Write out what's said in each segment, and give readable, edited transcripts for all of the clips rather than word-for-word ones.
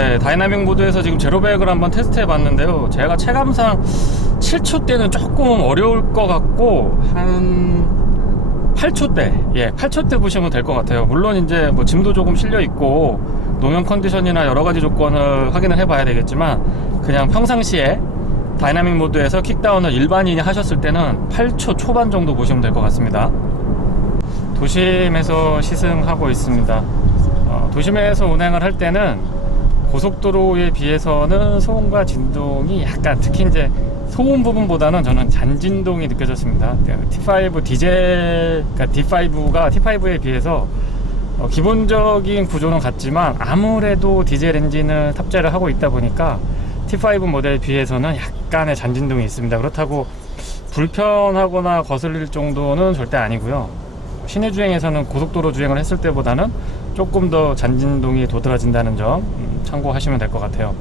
네, 다이나믹 모드에서 지금 제로백을 한번 테스트 해봤는데요. 제가 체감상 7초 때는 조금 어려울 것 같고, 한 8초 때, 8초 때 보시면 될 것 같아요. 물론 이제 뭐 짐도 조금 실려 있고, 노면 컨디션이나 여러 가지 조건을 확인을 해봐야 되겠지만, 그냥 평상시에 다이나믹 모드에서 킥다운을 일반인이 하셨을 때는 8초 초반 정도 보시면 될 것 같습니다. 도심에서 시승하고 있습니다. 도심에서 운행을 할 때는 고속도로에 비해서는 소음과 진동이 약간, 특히 이제 소음 부분보다는 저는 잔진동이 느껴졌습니다. T5 디젤, 그러니까 D5가 T5에 비해서 기본적인 구조는 같지만 아무래도 디젤 엔진을 탑재를 하고 있다 보니까 T5 모델에 비해서는 약간의 잔진동이 있습니다. 그렇다고 불편하거나 거슬릴 정도는 절대 아니고요. 시내 주행에서는 고속도로 주행을 했을 때보다는 조금 더 잔진동이 도드라진다는 점 참고하시면 될 것 같아요.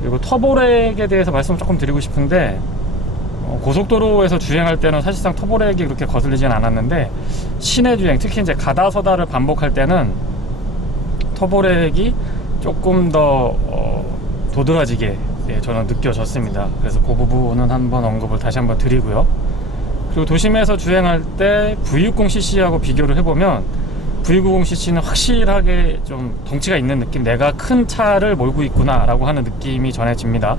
그리고 터보렉에 대해서 말씀을 조금 드리고 싶은데, 고속도로에서 주행할 때는 사실상 터보렉이 그렇게 거슬리진 않았는데, 시내 주행, 특히 이제 가다서다를 반복할 때는 터보렉이 조금 더 도드라지게 저는 느껴졌습니다. 그래서 그 부분은 한번 언급을 다시 한번 드리고요. 그리고 도심에서 주행할 때 V60cc하고 비교를 해보면 V90cc는 확실하게 좀 덩치가 있는 느낌, 내가 큰 차를 몰고 있구나 라고 하는 느낌이 전해집니다.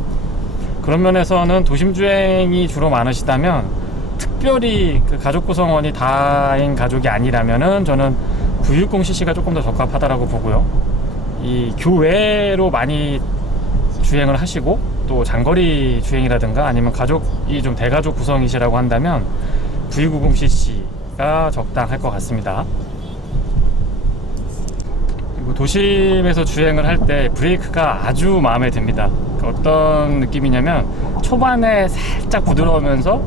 그런 면에서는 도심 주행이 주로 많으시다면, 특별히 그 가족 구성원이 다인 가족이 아니라면은 저는 V60cc가 조금 더 적합하다라고 보고요. 이 교외로 많이 주행을 하시고 또 장거리 주행이라든가 아니면 가족이 좀 대가족 구성이시라고 한다면 V90cc가 적당할 것 같습니다. 그리고 도심에서 주행을 할 때 브레이크가 아주 마음에 듭니다. 어떤 느낌이냐면, 초반에 살짝 부드러우면서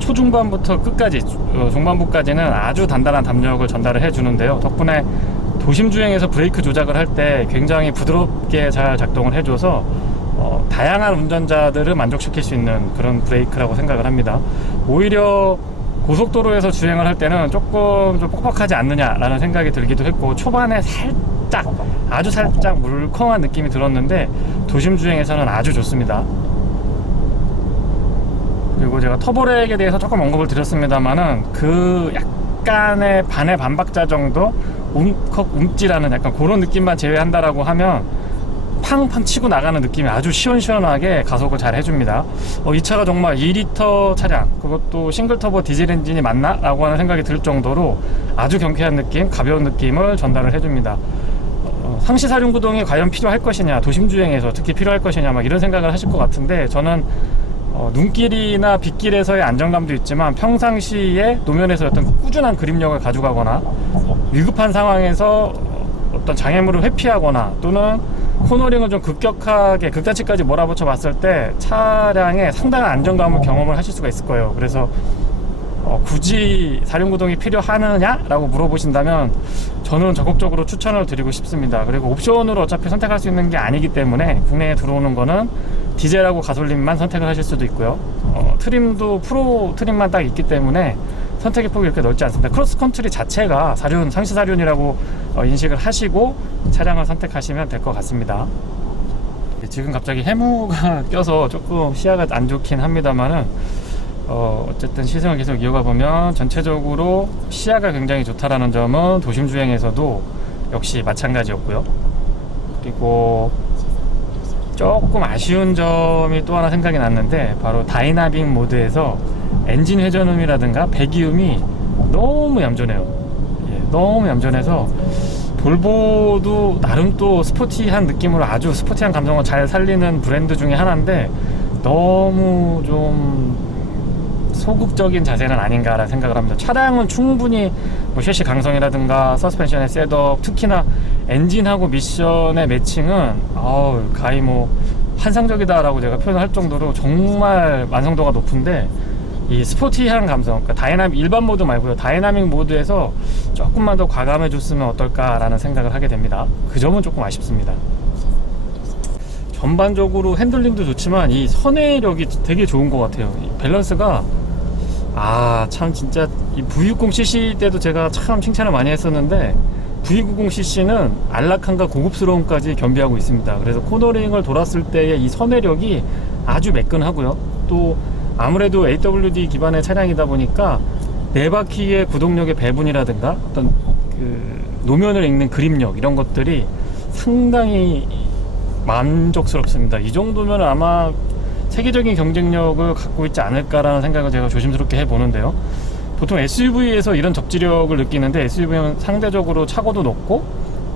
초중반부터 끝까지, 중반부까지는 아주 단단한 담력을 전달을 해주는데요. 덕분에 도심 주행에서 브레이크 조작을 할 때 굉장히 부드럽게 잘 작동을 해줘서 다양한 운전자들을 만족시킬 수 있는 그런 브레이크라고 생각을 합니다. 오히려 고속도로에서 주행을 할 때는 조금 좀 뻑뻑하지 않느냐라는 생각이 들기도 했고, 초반에 살짝, 아주 살짝 물컹한 느낌이 들었는데 도심 주행에서는 아주 좋습니다. 그리고 제가 터보렉에 대해서 조금 언급을 드렸습니다만은, 그 약간의 반의 반박자 정도 움컥 움찔하는 약간 그런 느낌만 제외한다라고 하면 팡팡 치고 나가는 느낌이 아주 시원시원하게 가속을 잘 해줍니다. 이 차가 정말 2리터 차량, 그것도 싱글 터보 디젤 엔진이 맞나? 라고 하는 생각이 들 정도로 아주 경쾌한 느낌, 가벼운 느낌을 전달을 해줍니다. 상시 사륜 구동이 과연 필요할 것이냐, 도심 주행에서 특히 필요할 것이냐, 막 이런 생각을 하실 것 같은데, 저는 눈길이나 빗길에서의 안정감도 있지만 평상시에 노면에서 어떤 꾸준한 그립력을 가져가거나 위급한 상황에서 어떤 장애물을 회피하거나 또는 코너링을 좀 급격하게 극단치까지 몰아붙여 봤을 때 차량에 상당한 안정감을 경험을 하실 수가 있을 거예요. 그래서 굳이 사륜구동이 필요하느냐? 라고 물어보신다면 저는 적극적으로 추천을 드리고 싶습니다. 그리고 옵션으로 어차피 선택할 수 있는 게 아니기 때문에 국내에 들어오는 거는 디젤하고 가솔린만 선택을 하실 수도 있고요. 트림도 프로 트림만 딱 있기 때문에 선택의 폭이 이렇게 넓지 않습니다. 크로스컨트리 자체가 사륜, 상시 사륜이라고 인식을 하시고 차량을 선택하시면 될 것 같습니다. 지금 갑자기 해무가 껴서 조금 시야가 안 좋긴 합니다만은, 어쨌든 시승을 계속 이어가 보면 전체적으로 시야가 굉장히 좋다라는 점은 도심 주행에서도 역시 마찬가지였고요. 그리고 조금 아쉬운 점이 또 하나 생각이 났는데, 바로 다이나믹 모드에서 엔진 회전음이라든가 배기음이 너무 얌전해요. 너무 얌전해서 볼보도 나름 또 스포티한 느낌으로 아주 스포티한 감성을 잘 살리는 브랜드 중에 하나인데, 너무 좀 소극적인 자세는 아닌가라는 생각을 합니다. 차량은 충분히 뭐 셰시 강성이라든가 서스펜션의 셋업, 특히나 엔진하고 미션의 매칭은 가히 뭐 환상적이다라고 제가 표현을 할 정도로 정말 완성도가 높은데, 이 스포티한 감성, 그러니까 일반 모드 말고요, 다이나믹 모드에서 조금만 더 과감해 줬으면 어떨까라는 생각을 하게 됩니다. 그 점은 조금 아쉽습니다. 전반적으로 핸들링도 좋지만 이 선회력이 되게 좋은 것 같아요. 이 밸런스가 참 진짜 이 V60cc 때도 제가 참 칭찬을 많이 했었는데, V90cc는 안락함과 고급스러움까지 겸비하고 있습니다. 그래서 코너링을 돌았을 때의 이 선회력이 아주 매끈하고요. 또 아무래도 AWD 기반의 차량이다 보니까 네 바퀴의 구동력의 배분이라든가 어떤 그 노면을 읽는 그립력 이런 것들이 상당히 만족스럽습니다. 이 정도면 아마 세계적인 경쟁력을 갖고 있지 않을까라는 생각을 제가 조심스럽게 해보는데요. 보통 SUV에서 이런 접지력을 느끼는데 SUV는 상대적으로 차고도 높고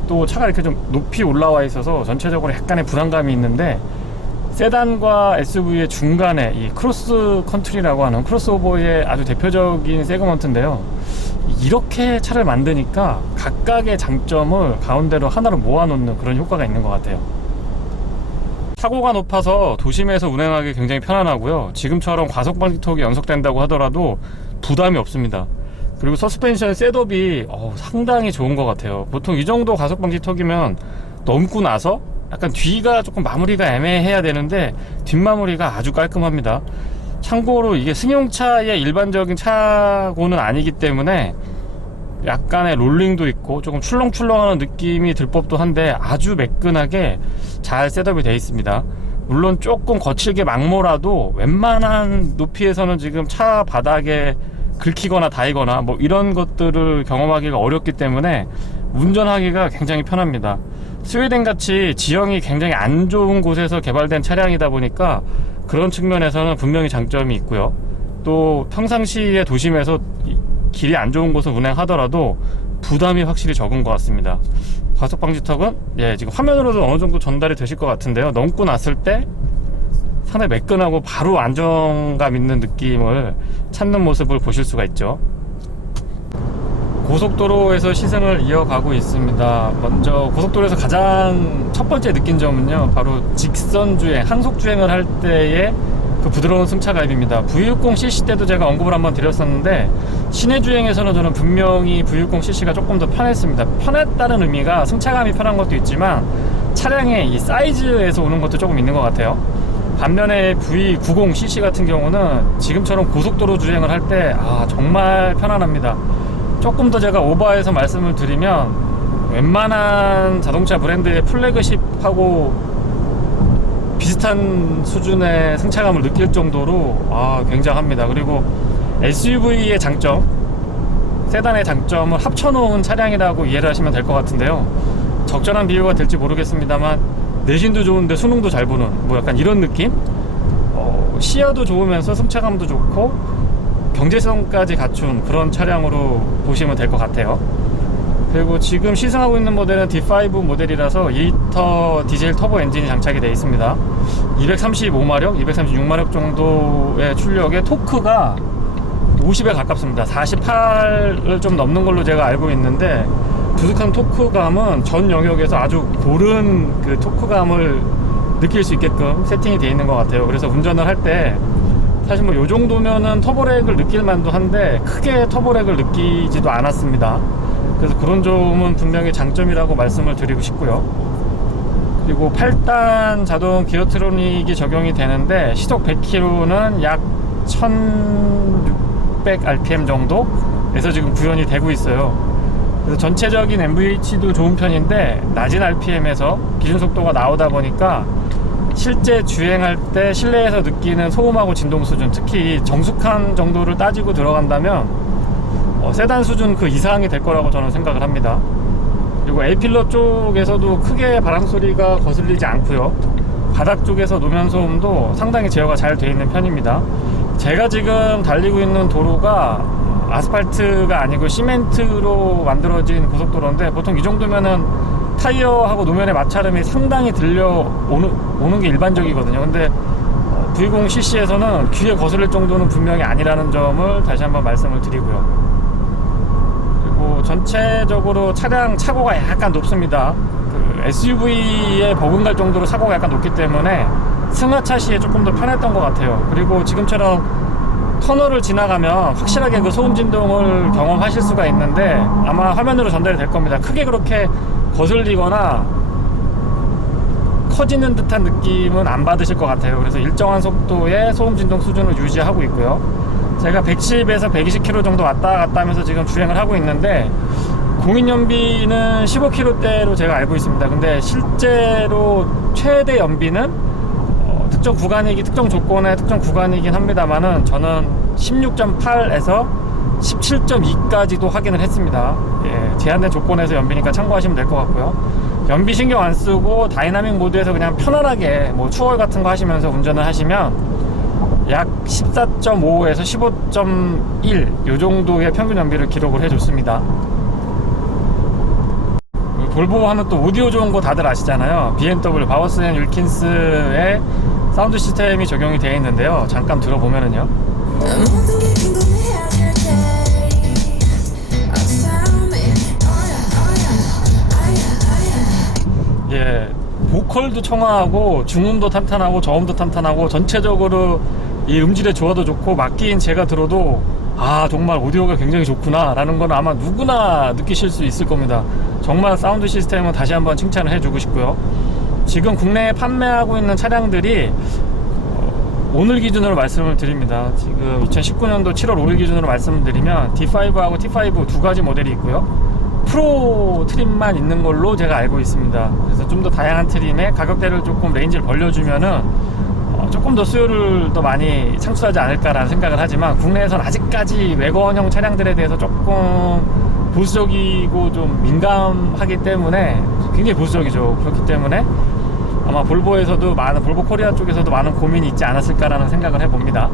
또 차가 이렇게 좀 높이 올라와 있어서 전체적으로 약간의 불안감이 있는데, 세단과 SUV의 중간에 이 크로스 컨트리라고 하는 크로스오버의 아주 대표적인 세그먼트인데요. 이렇게 차를 만드니까 각각의 장점을 가운데로 하나로 모아놓는 그런 효과가 있는 것 같아요. 차고가 높아서 도심에서 운행하기 굉장히 편안하고요. 지금처럼 과속 방지턱이 연속된다고 하더라도 부담이 없습니다. 그리고 서스펜션 셋업이 상당히 좋은 것 같아요. 보통 이 정도 과속 방지턱이면 넘고 나서 약간 뒤가 조금 마무리가 애매해야 되는데 뒷마무리가 아주 깔끔합니다. 참고로 이게 승용차의 일반적인 차고는 아니기 때문에 약간의 롤링도 있고 조금 출렁출렁하는 느낌이 들 법도 한데 아주 매끈하게 잘 셋업이 되어 있습니다. 물론 조금 거칠게 막모라도 웬만한 높이에서는 지금 차 바닥에 긁히거나 닿이거나 뭐 이런 것들을 경험하기가 어렵기 때문에 운전하기가 굉장히 편합니다. 스웨덴 같이 지형이 굉장히 안 좋은 곳에서 개발된 차량이다 보니까 그런 측면에서는 분명히 장점이 있고요. 또 평상시에 도심에서 길이 안 좋은 곳을 운행하더라도 부담이 확실히 적은 것 같습니다. 과속 방지턱은 지금 화면으로도 어느 정도 전달이 되실 것 같은데요. 넘고 났을 때 상당히 매끈하고 바로 안정감 있는 느낌을 찾는 모습을 보실 수가 있죠. 고속도로에서 시승을 이어가고 있습니다. 먼저 고속도로에서 가장 첫 번째 느낀 점은요, 바로 직선 주행, 항속 주행을 할 때의 그 부드러운 승차감입니다. V60cc 때도 제가 언급을 한번 드렸었는데, 시내 주행에서는 저는 분명히 V60cc가 조금 더 편했습니다. 편했다는 의미가 승차감이 편한 것도 있지만 차량의 이 사이즈에서 오는 것도 조금 있는 것 같아요. 반면에 V90cc 같은 경우는 지금처럼 고속도로 주행을 할 때 정말 편안합니다. 조금 더 제가 오버해서 말씀을 드리면 웬만한 자동차 브랜드의 플래그십하고 비슷한 수준의 승차감을 느낄 정도로 굉장합니다. 그리고 SUV의 장점, 세단의 장점을 합쳐놓은 차량이라고 이해를 하시면 될 것 같은데요. 적절한 비유가 될지 모르겠습니다만 내신도 좋은데 수능도 잘 보는 뭐 약간 이런 느낌? 시야도 좋으면서 승차감도 좋고 경제성까지 갖춘 그런 차량으로 보시면 될 것 같아요. 그리고 지금 시승하고 있는 모델은 D5 모델이라서 2리터 디젤 터보 엔진이 장착이 되어 있습니다. 235마력, 236마력 정도의 출력에 토크가 50에 가깝습니다. 48을 좀 넘는 걸로 제가 알고 있는데, 두둑한 토크감은 전 영역에서 아주 고른 그 토크감을 느낄 수 있게끔 세팅이 되어 있는 것 같아요. 그래서 운전을 할 때 사실 뭐 요 정도면은 터보렉을 느낄 만도 한데 크게 터보렉을 느끼지도 않았습니다. 그래서 그런 점은 분명히 장점이라고 말씀을 드리고 싶고요. 그리고 8단 자동 기어트로닉이 적용이 되는데 시속 100km는 약 1600rpm 정도에서 지금 구현이 되고 있어요. 그래서 전체적인 NVH도 좋은 편인데 낮은 RPM에서 기준 속도가 나오다 보니까 실제 주행할 때 실내에서 느끼는 소음하고 진동 수준, 특히 정숙한 정도를 따지고 들어간다면 세단 수준 그 이상이 될 거라고 저는 생각을 합니다. 그리고 A필러 쪽에서도 크게 바람 소리가 거슬리지 않고요. 바닥 쪽에서 노면 소음도 상당히 제어가 잘 되어 있는 편입니다. 제가 지금 달리고 있는 도로가 아스팔트가 아니고 시멘트로 만들어진 고속도로인데, 보통 이 정도면은 타이어하고 노면의 마찰음이 상당히 들려오는 게 일반적이거든요. 근데 V90cc에서는 귀에 거슬릴 정도는 분명히 아니라는 점을 다시 한번 말씀을 드리고요. 그리고 전체적으로 차량 차고가 약간 높습니다. 그 SUV에 버금갈 정도로 차고가 약간 높기 때문에 승하차 시에 조금 더 편했던 것 같아요. 그리고 지금처럼 터널을 지나가면 확실하게 그 소음 진동을 경험하실 수가 있는데 아마 화면으로 전달이 될 겁니다. 크게 그렇게 거슬리거나 커지는 듯한 느낌은 안 받으실 것 같아요. 그래서 일정한 속도의 소음 진동 수준을 유지하고 있고요. 제가 110에서 120km 정도 왔다 갔다 하면서 지금 주행을 하고 있는데 공인 연비는 15km대로 제가 알고 있습니다. 근데 실제로 최대 연비는 특정 구간이기 특정 조건의 특정 구간이긴 합니다만은 저는 16.8에서 17.2까지도 확인을 했습니다. 예, 제한된 조건에서 연비니까 참고하시면 될 것 같고요. 연비 신경 안 쓰고 다이나믹 모드에서 그냥 편안하게 뭐 추월 같은 거 하시면서 운전을 하시면 약 14.5에서 15.1 요 정도의 평균 연비를 기록을 해줬습니다. 볼보 하면 또 오디오 좋은 거 다들 아시잖아요. BMW 바워스 앤 윌킨스의 사운드 시스템이 적용이 되어 있는데요. 잠깐 들어보면은요. 예, 보컬도 청아하고 중음도 탄탄하고 저음도 탄탄하고 전체적으로 이 음질의 조화도 좋고 맡긴 제가 들어도 아 정말 오디오가 굉장히 좋구나 라는 건 아마 누구나 느끼실 수 있을 겁니다. 정말 사운드 시스템은 다시 한번 칭찬을 해주고 싶고요. 지금 국내에 판매하고 있는 차량들이 오늘 기준으로 말씀을 드립니다. 지금 2019년도 7월 5일 기준으로 말씀을 드리면 D5하고 T5 두 가지 모델이 있고요. 프로 트림만 있는 걸로 제가 알고 있습니다. 그래서 좀 더 다양한 트림에 가격대를 조금 레인지를 벌려주면은 조금 더 수요를 더 많이 창출하지 않을까라는 생각을 하지만 국내에선 아직까지 외건형 차량들에 대해서 조금 보수적이고 좀 민감하기 때문에 굉장히 보수적이죠. 그렇기 때문에 아마 볼보에서도 볼보 코리아 쪽에서도 많은 고민이 있지 않았을까라는 생각을 해봅니다.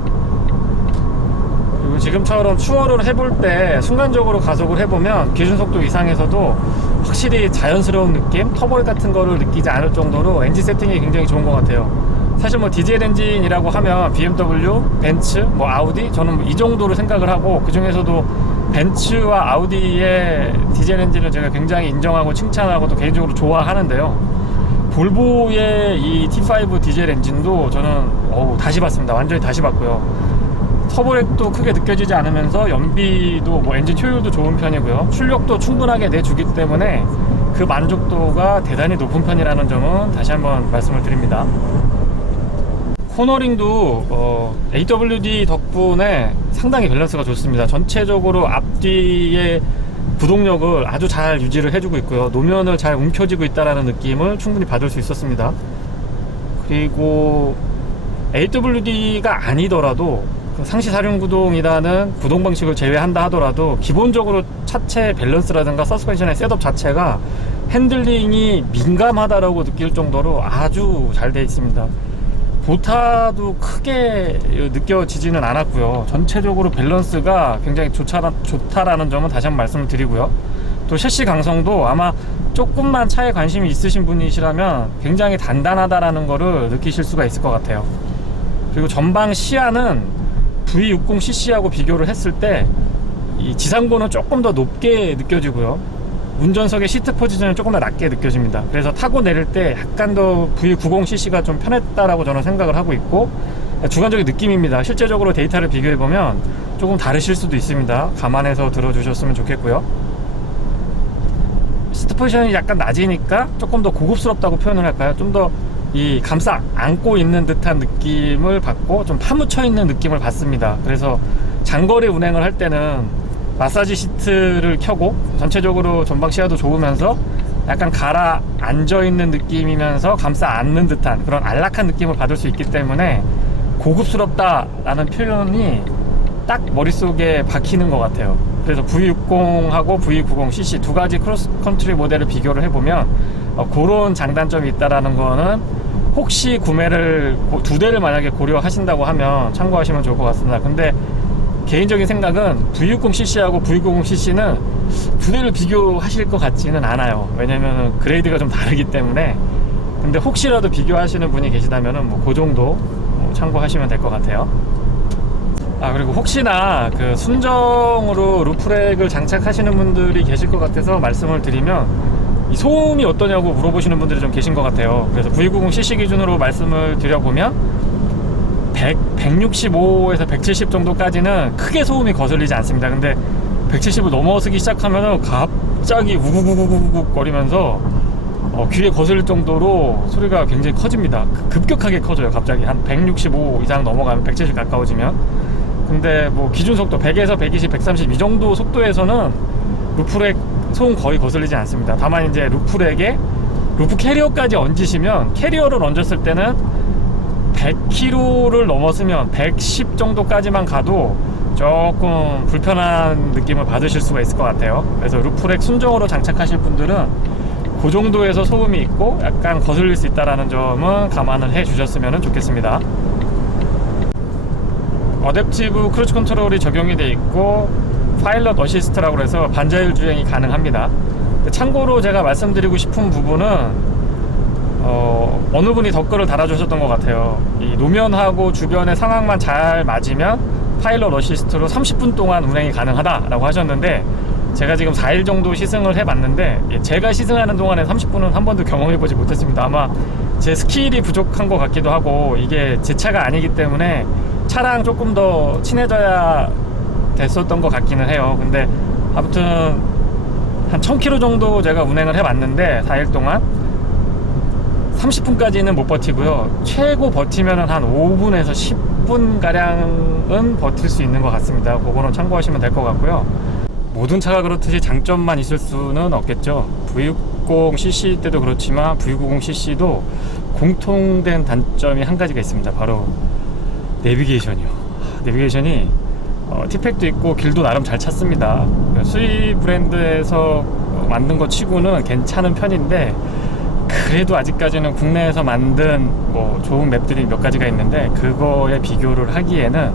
그리고 지금처럼 추월을 해볼 때 순간적으로 가속을 해보면 기준속도 이상에서도 확실히 자연스러운 느낌, 터보 같은 거를 느끼지 않을 정도로 엔진 세팅이 굉장히 좋은 것 같아요. 사실 뭐 디젤 엔진이라고 하면 BMW, 벤츠, 뭐 아우디 저는 이 정도로 생각을 하고 그 중에서도 벤츠와 아우디의 디젤 엔진을 제가 굉장히 인정하고 칭찬하고 또 개인적으로 좋아하는데요. 볼보의 이 T5 디젤 엔진도 저는 다시 봤습니다. 완전히 다시 봤고요. 터보렉도 크게 느껴지지 않으면서 연비도 뭐 엔진 효율도 좋은 편이고요. 출력도 충분하게 내주기 때문에 그 만족도가 대단히 높은 편이라는 점은 다시 한번 말씀을 드립니다. 코너링도 AWD 덕분에 상당히 밸런스가 좋습니다. 전체적으로 앞뒤의 구동력을 아주 잘 유지를 해주고 있고요. 노면을 잘 움켜쥐고 있다는 느낌을 충분히 받을 수 있었습니다. 그리고 AWD가 아니더라도 상시 사륜구동이라는 구동 방식을 제외한다 하더라도 기본적으로 차체 밸런스라든가 서스펜션의 셋업 자체가 핸들링이 민감하다라고 느낄 정도로 아주 잘 되어 있습니다. 보타도 크게 느껴지지는 않았고요. 전체적으로 밸런스가 굉장히 좋다라는 점은 다시 한번 말씀을 드리고요. 또 셰시 강성도 아마 조금만 차에 관심이 있으신 분이시라면 굉장히 단단하다라는 거를 느끼실 수가 있을 것 같아요. 그리고 전방 시야는 V60cc하고 비교를 했을 때 이 지상고는 조금 더 높게 느껴지고요. 운전석의 시트 포지션은 조금 더 낮게 느껴집니다. 그래서 타고 내릴 때 약간 더 V90cc가 좀 편했다라고 저는 생각을 하고 있고, 주관적인 느낌입니다. 실제적으로 데이터를 비교해보면 조금 다르실 수도 있습니다. 감안해서 들어주셨으면 좋겠고요. 시트 포지션이 약간 낮으니까 조금 더 고급스럽다고 표현을 할까요? 좀 더 이 감싸 안고 있는 듯한 느낌을 받고 좀 파묻혀 있는 느낌을 받습니다. 그래서 장거리 운행을 할 때는 마사지 시트를 켜고 전체적으로 전방 시야도 좋으면서 약간 가라앉아 있는 느낌이면서 감싸 안는 듯한 그런 안락한 느낌을 받을 수 있기 때문에 고급스럽다라는 표현이 딱 머릿속에 박히는 것 같아요. 그래서 V60하고 V90cc 두 가지 크로스컨트리 모델을 비교를 해보면 그런 장단점이 있다라는 거는 혹시 구매를 두 대를 만약에 고려하신다고 하면 참고하시면 좋을 것 같습니다. 근데 개인적인 생각은 V60cc하고 V90cc는 두 대를 비교하실 것 같지는 않아요. 왜냐면 그레이드가 좀 다르기 때문에. 근데 혹시라도 비교하시는 분이 계시다면 뭐 그 정도 참고하시면 될 것 같아요. 그리고 혹시나 그 순정으로 루프렉을 장착하시는 분들이 계실 것 같아서 말씀을 드리면 이 소음이 어떠냐고 물어보시는 분들이 좀 계신 것 같아요. 그래서 V90cc 기준으로 말씀을 드려보면 165에서 170 정도까지는 크게 소음이 거슬리지 않습니다. 근데 170을 넘어서기 시작하면 갑자기 우구구구구구 거리면서 귀에 거슬릴 정도로 소리가 굉장히 커집니다. 급격하게 커져요. 갑자기 한 165 이상 넘어가면 170 가까워지면. 근데 뭐 기준 속도 100에서 120, 130 이 정도 속도에서는 루프렉 소음 거의 거슬리지 않습니다. 다만 이제 루프렉에 루프 캐리어까지 얹으시면, 캐리어를 얹었을 때는 100km를 넘었으면 110 정도까지만 가도 조금 불편한 느낌을 받으실 수가 있을 것 같아요. 그래서 루프렉 순정으로 장착하실 분들은 그 정도에서 소음이 있고 약간 거슬릴 수 있다는 점은 감안을 해 주셨으면 좋겠습니다. 어댑티브 크루즈 컨트롤이 적용이 되어 있고 파일럿 어시스트라고 해서 반자율 주행이 가능합니다. 참고로 제가 말씀드리고 싶은 부분은 어느 분이 댓글을 달아주셨던 것 같아요. 이 노면하고 주변의 상황만 잘 맞으면 파일럿 어시스트로 30분 동안 운행이 가능하다라고 하셨는데, 제가 지금 4일 정도 시승을 해봤는데 제가 시승하는 동안에 30분은 한 번도 경험해보지 못했습니다. 아마 제 스킬이 부족한 것 같기도 하고, 이게 제 차가 아니기 때문에 차랑 조금 더 친해져야 됐었던 것 같기는 해요. 근데 아무튼 한 1000km 정도 제가 운행을 해봤는데 4일 동안 30분까지는 못 버티고요. 최고 버티면 한 5분에서 10분 가량은 버틸 수 있는 것 같습니다. 그거는 참고하시면 될 것 같고요. 모든 차가 그렇듯이 장점만 있을 수는 없겠죠. V60cc 때도 그렇지만 V90cc도 공통된 단점이 한 가지가 있습니다. 바로 내비게이션이요. 내비게이션이 티팩도 있고 길도 나름 잘 찾습니다. 수입 브랜드에서 만든 거 치고는 괜찮은 편인데, 그래도 아직까지는 국내에서 만든 뭐 좋은 맵들이 몇 가지가 있는데 그거에 비교를 하기에는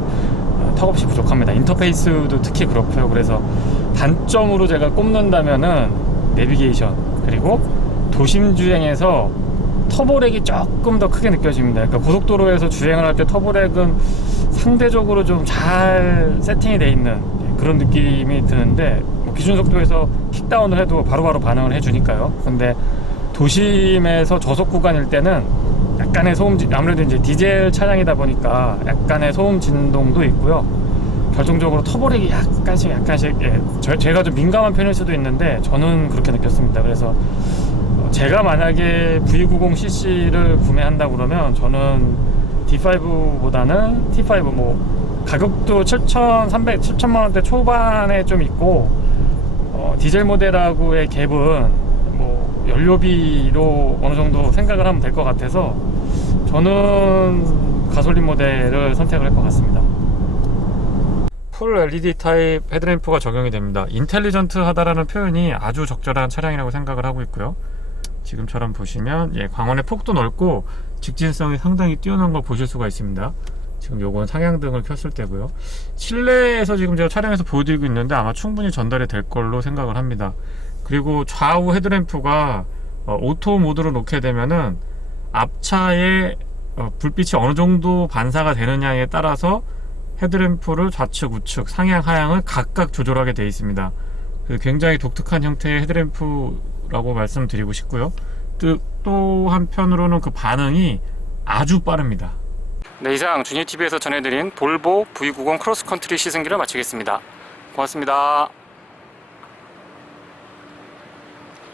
턱없이 부족합니다. 인터페이스도 특히 그렇고요. 그래서 단점으로 제가 꼽는다면은 내비게이션, 그리고 도심 주행에서 터보렉이 조금 더 크게 느껴집니다. 그러니까 고속도로에서 주행을 할 때 터보렉은 상대적으로 좀 잘 세팅이 돼 있는 그런 느낌이 드는데, 뭐 기준 속도에서 킥다운을 해도 바로바로 반응을 해주니까요. 근데 도심에서 저속 구간일 때는 약간의 소음, 아무래도 이제 디젤 차량이다 보니까 약간의 소음 진동도 있고요. 결정적으로 터보렉이 약간씩 예, 제가 좀 민감한 편일 수도 있는데 저는 그렇게 느꼈습니다. 그래서 제가 만약에 V90cc를 구매한다 그러면 저는 D5보다는 T5, 뭐 가격도 7,300, 7,000만원대 초반에 좀 있고, 디젤 모델하고의 갭은 뭐 연료비로 어느 정도 생각을 하면 될 것 같아서 저는 가솔린 모델을 선택을 할 것 같습니다. 풀 LED 타입 헤드램프가 적용이 됩니다. 인텔리전트하다라는 표현이 아주 적절한 차량이라고 생각을 하고 있고요. 지금처럼 보시면 광원의 폭도 넓고 직진성이 상당히 뛰어난 걸 보실 수가 있습니다. 지금 요건 상향등을 켰을 때고요. 실내에서 지금 제가 촬영해서 보여드리고 있는데 아마 충분히 전달이 될 걸로 생각을 합니다. 그리고 좌우 헤드램프가 오토 모드로 놓게 되면은 앞차의 불빛이 어느 정도 반사가 되느냐에 따라서 헤드램프를 좌측, 우측, 상향, 하향을 각각 조절하게 되어 있습니다. 굉장히 독특한 형태의 헤드램프라고 말씀드리고 싶고요. 또 한편으로는 그 반응이 아주 빠릅니다. 네, 이상 주니TV에서 전해드린 볼보 V90 크로스컨트리 시승기를 마치겠습니다. 고맙습니다.